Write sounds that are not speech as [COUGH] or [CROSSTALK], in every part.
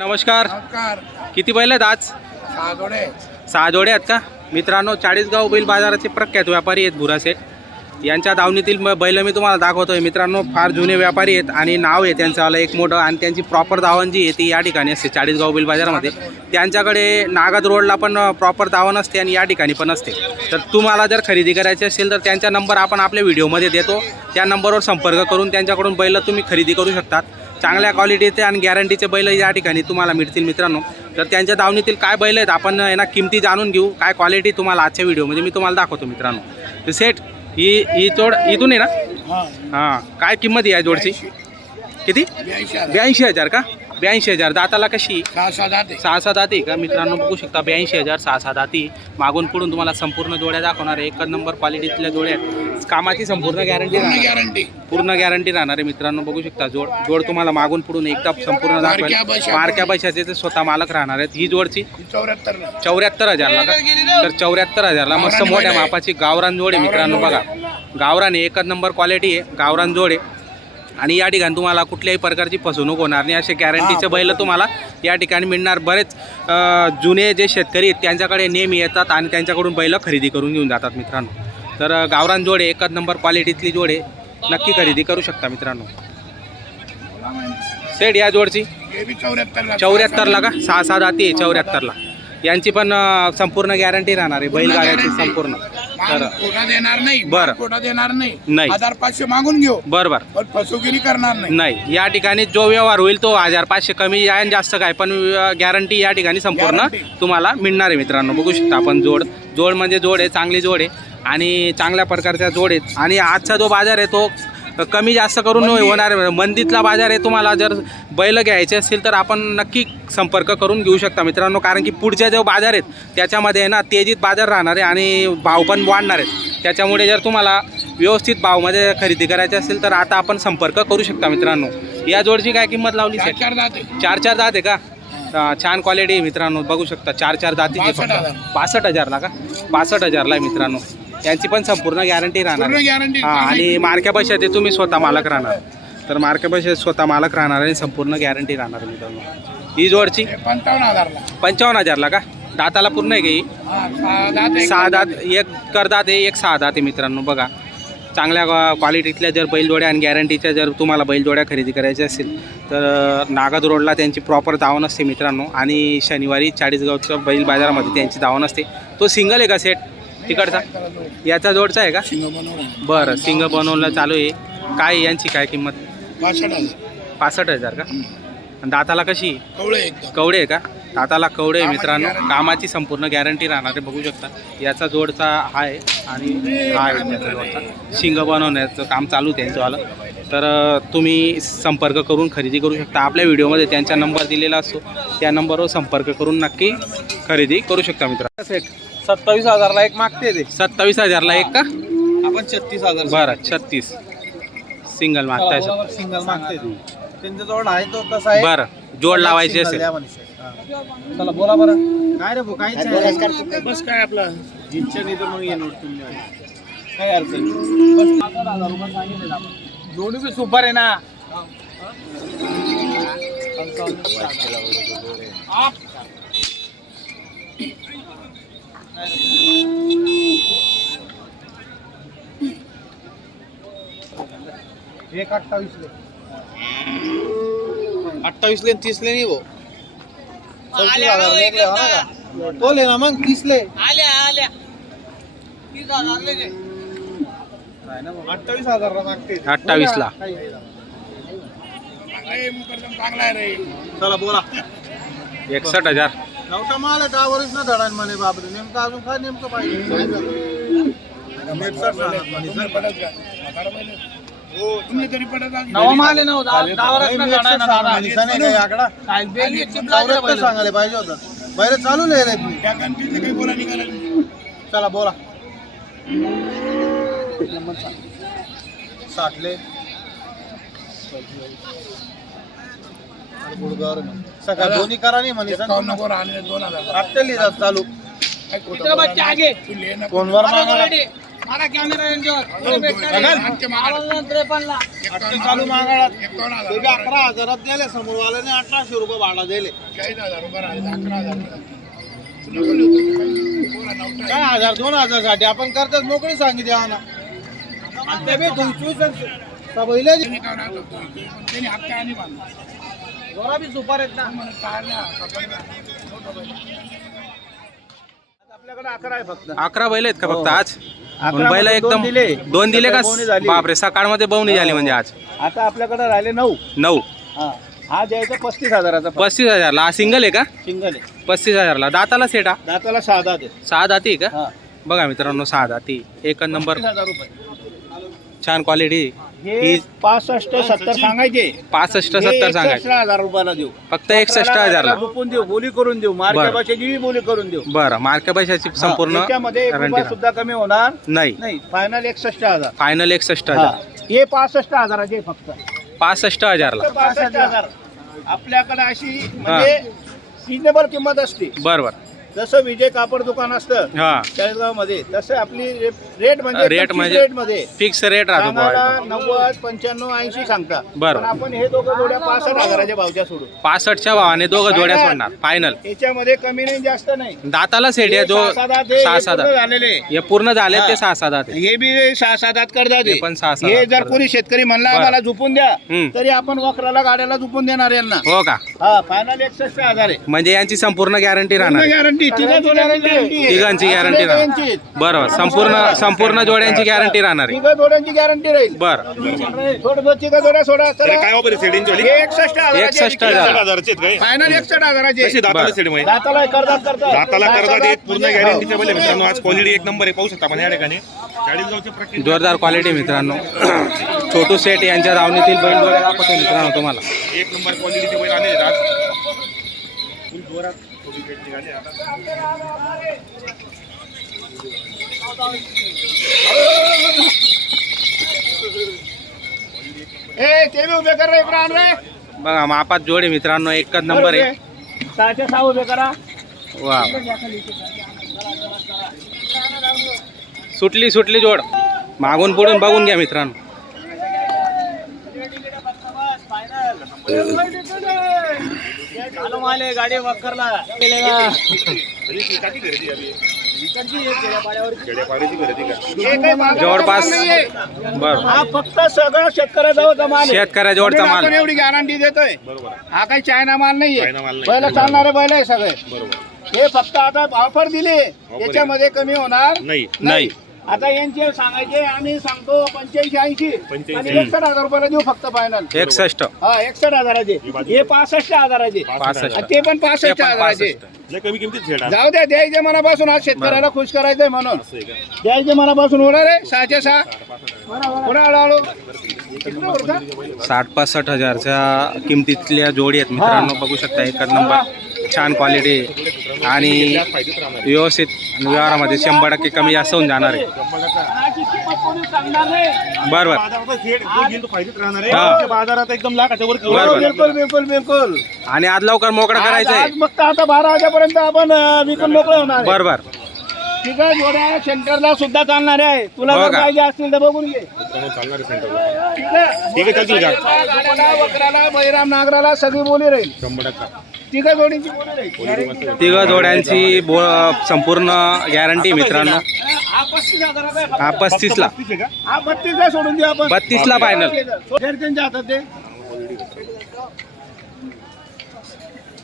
नमस्कार. नमस्कार. किती बैल आहेत आज? सागोडे सहा जोडे आहेत का? मित्रांनो चाळीसगाव बैल बाजाराचे प्रख्यात व्यापारी आहेत बुरासेठ यांच्या दावणीतील म- बैल मी तुम्हाला दाखवतोय. मित्रांनो फार जुने व्यापारी आहेत आणि नाव आहे त्यांचं एक मोठं आणि त्यांची प्रॉपर दावण जी आहे ती या ठिकाणी असते चाळीसगाव बैल बाजारामध्ये. त्यांच्याकडे नागद रोडला पण प्रॉपर दावण असते आणि या ठिकाणी पण असते. तर तुम्हाला जर खरेदी करायची असेल तर त्यांचा नंबर आपण आपल्या व्हिडिओमध्ये देतो. त्या नंबरवर संपर्क करून त्यांच्याकडून बैल तुम्ही खरेदी करू शकतात. चांगल्या क्वालिटीचे आणि गॅरंटीचे बैल या ठिकाणी तुम्हाला मिळतील मित्रांनो. तर त्यांच्या दावणीतील काय बैल आहेत आपण आहे ना किमती जाणून घेऊ काय क्वालिटी तुम्हाला आजच्या व्हिडिओमध्ये मी तुम्हाला दाखवतो मित्रांनो. तर सेट ही ही जोड इथून आहे ना? हा. हां. काय किंमत आहे या जोडची? किती? ब्याऐंशी हजार. का? ब्याऐंशी हजार. दाताला कशी? सहा सहा दहा ते. सहा सहा दाती का? मित्रांनो बघू शकता ब्याऐंशी हजार सहा सहा दाती. मागून पुढून तुम्हाला संपूर्ण जोड्या दाखवणार आहे. एकच नंबर क्वालिटीतल्या जोड्या आहेत. कामाची संपूर्ण गॅरंटी पूर्ण राहणार. गॅरंटी पूर्ण गॅरंटी राहणार आहे मित्रांनो बघू शकता जोड जोड तुम्हाला मागून पुढून एकदा संपूर्ण मारक्या दाखवेल पैशाचे ते स्वतः मालक राहणार आहेत. ही जोडची चौऱ्याहत्तर चौऱ्याहत्तर हजारला का? तर चौऱ्याहत्तर हजारला मस्त गावरान मोठ्या आहे. मापाची गावरान जोड आहे मित्रांनो बघा. गावरान आहे एकच नंबर क्वालिटी आहे गावरान जोड आहे. आणि या ठिकाणी तुम्हाला कुठल्याही प्रकारची फसवणूक होणार नाही. असे गॅरंटीचे हा, बैल तुम्हाला या ठिकाणी मिळणार. बरेच अं, जुने जे शेतकरी आहेत त्यांच्याकडे नेहमी येतात आणि त्यांच्याकडून बैल खरेदी करून घेऊन जातात मित्रांनो. तर गावरान जोड आहे एकच नंबर क्वालिटीतली जोड आहे नक्की खरेदी करू शकता मित्रांनो. सेट या जोडची? चौऱ्याहत्तरला का? सहा सहा जाती आहे चौऱ्याहत्तरला. यांची पण संपूर्ण गॅरंटी राहणार आहे बैलगाड्याची संपूर्ण. देणार नाही बरं. देणार नाही. नाही. हजार पाचशे मागून घेऊ. बरं बरं. पण फसवगिरी करणार नाही. नाही. या ठिकाणी जो व्यवहार होईल तो हजार पाचशे कमी आहे आणि जास्त काय पण गॅरंटी या ठिकाणी संपूर्ण. तुम्हाला मिळणार आहे मित्रांनो. बघू शकता आपण जोड. जोड म्हणजे जोड आहे चांगली जोड आहे. आणि चांगल्या प्रकारच्या जोड आहेत. आणि आजचा जो बाजार आहे तो कमी जास्त करून. होणार आहे. मंदीतला बाजार आहे तुम्हाला जर बैल घ्यायचे असतील तर आपण नक्की संपर्क करून घेऊ शकता मित्रांनो. कारण की पुढच्या जो बाजार आहेत त्याच्यामध्ये आहे ना तेजीत बाजार राहणार आहे आणि भाव पण वाढणार आहेत. त्याच्यामुळे जर तुम्हाला व्यवस्थित भावमध्ये खरेदी करायची असेल तर आता आपण संपर्क करू शकता मित्रांनो. या जोडची काय किंमत लावली चार चार जाते चार चार दात आहे का? छान क्वालिटी आहे मित्रांनो. बघू शकता चार चार दाती. पासष्ट हजारला का? पासष्ट हजारला आहे मित्रांनो. यांची पण संपूर्ण गॅरंटी राहणार पूर्ण आहे. गॅरंटी हा आणि मार्क्या पैशाचे तुम्ही स्वतः मालक राहणार. तर मार्क्या स्वतः मालक राहणार आणि संपूर्ण गॅरंटी राहणार मित्रांनो. ही जोडची? पंचावन्न हजारला. पंचावन्न हजारला का? दाताला पूर्ण आहे का सहा दात एक सहा दात एक करदात आहे एक सहा दात आहे मित्रांनो बघा. चांगल्या क्वालिटीतल्या जर बैलजोड्या आणि गॅरंटीच्या जर तुम्हाला बैलजोड्या खरेदी करायच्या असेल तर नागद रोडला त्यांची प्रॉपर दावण असते मित्रांनो. आणि शनिवारी चाळीसगावच्या बैल बाजारामध्ये त्यांची दावण असते. तो सिंगल आहे का सेट तिकडचा? याचा जोडचा आहे का? बरं सिंग बनवलं चालू आहे. काय यांची काय किंमत? पासष्ट हजार. का? आणि दाताला कशी? कवडे आहे का? दाताला कवडे आहे मित्रांनो. कामाची संपूर्ण गॅरंटी राहणार आहे बघू शकता. याचा जोडचा हा आहे आणि हा आहे त्याचा जोडचा. शिंग बनवण्याचं काम चालू आहे त्यांचं आलं तर तुम्ही संपर्क करून खरेदी करू शकता. आपल्या व्हिडिओमध्ये त्यांचा नंबर दिलेला असतो. त्या नंबरवर संपर्क करून नक्की खरेदी करू शकता मित्र सत्तावीस हजारला एक मागते ते सत्तावीस हजारला एक का आपण छत्तीस हजार बरं छत्तीस सिंगल मागताय सर सिंगल मागते ते त्यांच्याजवळ आहे तो तसा आहे बरं जोड लावायची असेल द्या म्हणे. हा. चला बोला बरं काय रे भाऊ काय बस काय आपला इच्छा नाही तर मग ये नोट तुम्ही काय अडचण नाही. बस पाच हजार रुपये सांगितले आपण. जोडी बी सुपर आहे ना एक अठ्ठावीसले अठ्ठावीसले आणि तीसले नाही भाऊ हजार लेखले हो ना? मग तीसले नाही ना मग. अठ्ठावीस हजार मागते. ते. 28 ला. चांगला आहे रे. चला बोला. एकसष्ट हजार. नवटा माल आहे दहावरच ना धडान म्हणे बापरे. नेमकं अजून काय नेमकं पाहिजे? बैल. तुम्ही तरी पडत. नवा माल आहे ना हो, दहा- ना दादा. चौऱ्याहत्तर सांगायला पाहिजे होतं. पहिले चालू नाही रे त्या गणपतीचं काही बोला निघाला नाही. चला बोला. साठले. गुडगावर सकाळ दोन्ही करा नाही म्हणे एकावन्न वर आले दोन हजार जात चालू. काय खोटं बोला नाही. तू ले ना. फोनवर मागवला चालू ते बी अकरा हजारात दिले समोर वाल्याने अठराशे रुपये भाडा दिले. चाळीस हजार रुपये राहिले अकरा हजार रुपये. तुला कोणी होतं काय? काय हजार दोन हजारसाठी आपण करतात मोकळी सांगितली आम्हाला ते बी तुमचीच बैल त्यांनी काय राहतो? त्यांनी हप्ता आणि बांधला. जोरा बी सुपार आहेत ना. आपल्याकडे अकरा आहे फक्त. अकरा बैल आहेत का फक्त आज? बैल एकदम दोन दिले. दोन दिले का? बोवणी झाली. बापरे सकाळमध्ये बवणी झाली म्हणजे आज. आता आपल्याकडे राहिले नऊ. नऊ. हा. हा द्यायचा पस्तीस हजाराचा पस्तीस हजारला. हा सिंगल आहे का? सिंगल आहे. पस्तीस हजारला. दाताला सेटा दाताला सहा दात आहे सहा दाती आहे का? हा. बघा मित्रांनो सहा दाती. एक नंबर. पस्तीस हजार रुपये. छान क्वालिटी हे पासष्ट सत्तर सांगायचे. पासष्ट सत्तर 61 सांगायचं. हजार रुपयाला देऊ. फक्त एकसष्ट हजारला. झोपून देऊ बोली करून देऊ मार्के बरं. भाषेची बी बोली करून देऊ. बरं मार्के पैशाची संपूर्ण त्याच्यामध्ये. सुद्धा कमी होणार नाही. नाही फायनल एकसष्ट हजार. फायनल एकसष्ट हा. हजार. हे पासष्ट हजाराचे फक्त. पासष्ट हजारला. पासष्ट हजार. आपल्याकडे अशी म्हणजे सिजनेबल किंमत असते. बरं बरं. जसं विजय कापड दुकान असतं हा चाळीसगावमध्ये तसं आपली रेट म्हणजे एकदम म्हणजे रेटमध्ये फिक्स रेट राहतो बुवा सांगायला एकदम. नव्वद पंच्याण्णव ऐंशी सांगता बरं. पण आपण हे दोघं जोड्या पासष्ट हजाराच्या भावच्या सोडू पासष्टच्या भावाने दोघं जोड्या सोडणार फायनल याच्यामध्ये कमी नाही जास्त नाही दाताला सेट आहे जो हे सहा सात हे सहा सात पूर्ण झालेले हे पूर्ण झाले हा. ते सहा सात आहेत. हे बी सहा सात आत करतात हे पण सहा सात हे आत जर करतात. कोणी शेतकरी म्हणला बरं. आम्हाला झोपून द्या हम्म. तरी आपण वखराला गाड्याला झोपून देणार यांना हो का हा फायनल एकसष्ट हजार आहे म्हणजे यांची संपूर्ण गॅरंटी राहणार आहे. गॅरंटी गॅरंटी तिघांची गॅरंटी राहणार. बरोबर संपूर्ण संपूर्ण जोड्यांची गॅरंटी राहणार आहे. जोड्यांची गॅरंटी राहील. बरं. थोडं दोन तिघा जोड्या सोडा चला. काय ऑफर सेडिंग हे एकसष्ट एकसष्ट हजार. हजाराचे आहेत काय फायनल एकसष्ट हजाराचे कशी दाताला बरं. सेडिंग आहे दाताला करतात करतात दाताला करतात येत पूर्ण म्हणजे- गॅरंटीच्या पहिले मित्रांनो आज क्वालिटी एक नंबर आहे पाहू शकता आपण या ठिकाणी. चाळीसगावचे जोरदार क्वालिटी मित्रांनो. [CLEARS THROAT] छोटू सेट यांच्या दावणीतील बैल दाखवतो मित्रांनो तुम्हाला. एक नंबर क्वालिटीचे बैल आले आज. फुल जोरात थोडी भेट निघाली. आता ए ते बी उभे कर रे आण रे. बघा मापात जोडे मित्रांनो एकच नंबर आहे सहाशे सहा उभे करा. वा. सुटली सुटली जोड. मागून पुढून बघून घ्या मित्रांनो चालू माले गाडी वखरला काठी खरेदी आली खेड्यापाड्याची खरेदी का हे काही मागायला जवळपास. बर. हा फक्त सगळं शेतकऱ्याजवळ माल आहे. शेतकऱ्याजवळचा म्हणून माल. आपण एवढी गॅरंटी देतोय. बरोबर हा काही चायना माल नाहीये. चायना माल नाही. बैल चालणारे बैल आहे सगळे. बरोबर हे फक्त आता ऑफर दिली. याच्यामध्ये कमी होणार नाही. नाही. आता यांचे सांगायचे आम्ही सांगतो पंच्याऐंशी ऐंशी. 85. आणि एकसष्ट हजार रुपयाला देऊ फक्त फायनल एकसष्ट. हा एकसष्ट हजाराचे. हे पासष्ट हजाराचे. पासष्ट. आणि ते पण पासष्ट हजाराचे. लय कमी किमतीत जाऊ द्या द्यायचे मनापासून. आज शेतकऱ्याला खुश करायचंय म्हणून. आहे द्यायचे मनापासून होणार रे सहाशे सहा. इकडे वर का? साठ पासष्ट हजारच्या किमतीतल्या जोडी आहेत मित्रांनो. बघू शकता एकच नंबर. छान क्वालिटी आणि. व्यवस्थित व्यवहारामध्ये शंभर टक्के कमी जास्त होऊन जाणार आहे नाही बरोबर बाजारात हा. एकदम लाखाच्या वर. बिलकुल बिलकुल बिलकुल आणि आज लवकर मोकळं आज मग आता बारा वाजेपर्यंत आपण विकून मोकळे होणार आहे. बरोबर ठीक आहे जोड्या सेंटरला सुद्धा चालणार आहे तुला हो जर? पाहिजे असतील तर बघून घे चालणार आहे सेंटरला ठीक आहे वक्राला बैराम नागराला सगळी बोली राहील शंभर टक्का जोडीची राहील तिघ जोड्यांची बो संपूर्ण गॅरंटी मित्रांनो. हा पस्तीस का? हा बत्तीसला सोडून देऊ आपण. 32 ला final. त्यांच्या हातात ते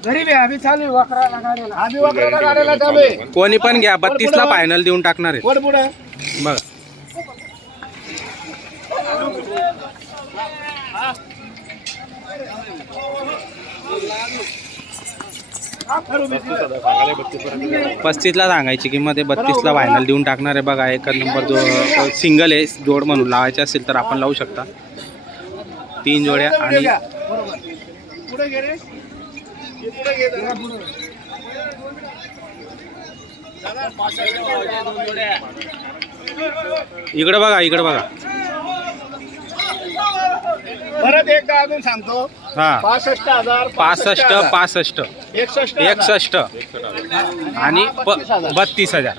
गरीब आहे आम्ही चालू आहे वक्राला गाड्याला आम्ही वक्राला गाड्याला चालू आहे. कोणी पण घ्या बत्तीसला फायनल देऊन टाकणार आहे. वर पुढे बघा. बत्तीस पस्तीसला सांगायची किंमत आहे बत्तीसला फायनल देऊन टाकणार आहे बघा. एक नंबर जो सिंगल आहे जोड म्हणून लावायचे असेल तर आपण लावू शकता. तीन जोड्या आणि इकडे इकडं बघा इकडं बघा. परत एकदा अजून सांगतो. हा. पासष्ट हजार पासष्ट. पासष्ट एकसष्ट आणि प बत्तीस हजार.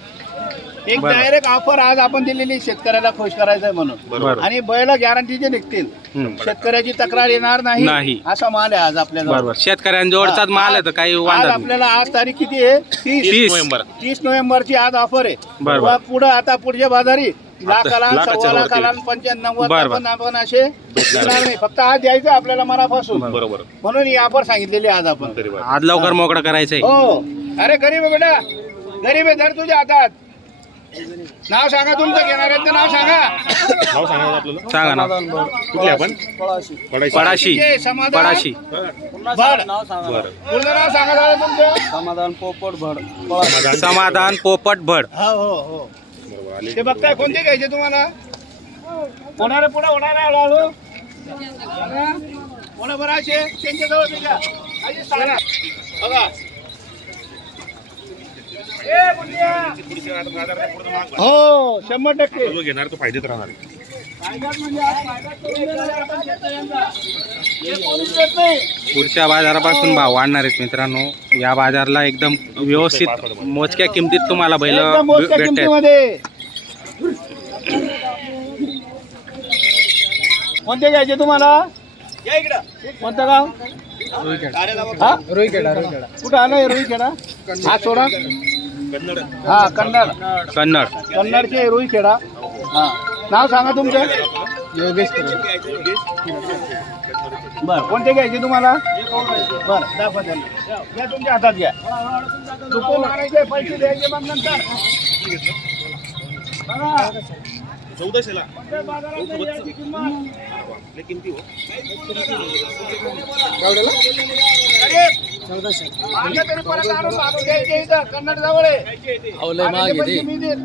एक बरं. डायरेक्ट ऑफर आज आपण दिलेली शेतकऱ्याला खुश करायचंय म्हणून. बरं आणि बैल गॅरंटीचे निघतील हम्म. शेतकऱ्याची तक्रार येणार नाही. नाही. असा माल आहे आज आपल्याला बरोबर. शेतकऱ्यांजवळचाच माल आहे तर काही आज वांधा नाही. आपल्याला आज तारीख किती आहे? तीस. तीस. नोव्हेंबर तीस नोव्हेंबरची आज ऑफर आहे. बरोबर. पुढं आता पुढच्या बाजारी लाखाला लाखाच्या सव्वा वरती. लाखाला पंच्याण्णव बरोबर. पण आपण असे देणार नाही फक्त आज द्यायचं आपल्याला मनापासून. बरोबर म्हणून ही ऑफर सांगितलेली आज आपण. तरी बरं. आज लवकर मोकळं करायचंय. हो. अरे गरीब आहे बेटा गरीब आहे धर तुझ्या हातात. नाव सांगा तुमचं घेणाऱ्यांचं नाव सांगा. नाव सांगा आपल्याला. सांगा ना कुठले आपण? पळाशी. पडायची पडाशी जे समाधान? पडाशी भड. नाव सांगा. बरं. पूर्ण नाव सांगा दादा तुमचं. समाधान पोपट भड. समाधान पोपट भड. हो हो हो. ते बघताय कोणते घ्यायचे तुम्हाला? होणारे पुढे होणारे हळूहळू कोणा बरं असे? त्यांच्या जवळ त्याच्या बघा. हो शंभर टक्के. जो घेणार तो फायदेत राहणार आहे. म्हणजे आहे. हे. पुढच्या बाजारापासून भाव वाढणार आहेत मित्रांनो. या बाजारला एकदम व्यवस्थित मोजक्या किमतीत तुम्हाला बैल एकदम कोणते घ्यायचे तुम्हाला? कोणतं गाव? हा? कुठं आलं रुईखेडा हा सोडा. कन्नड हा कन्नड. कन्नड. कन्नडचे रुईखेडा हा. नाव सांगा तुमचं. योगेश बर कोणते घ्यायचे तुम्हाला? बर दाखवा त्यांना. घ्या तुमच्या हातात घ्या. मारायचे पैसे द्यायचे मग नंतर. बघा. चौदाशेला. किंमत हो इथं कन्नड जवळ पैसे मी देईन.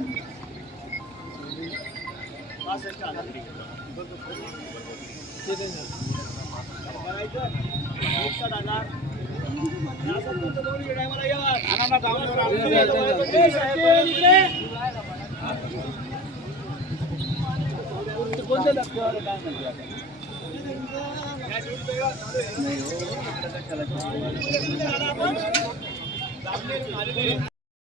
आणा ना जाऊन कोणत्या धक्क्यावर काय म्हणते आता?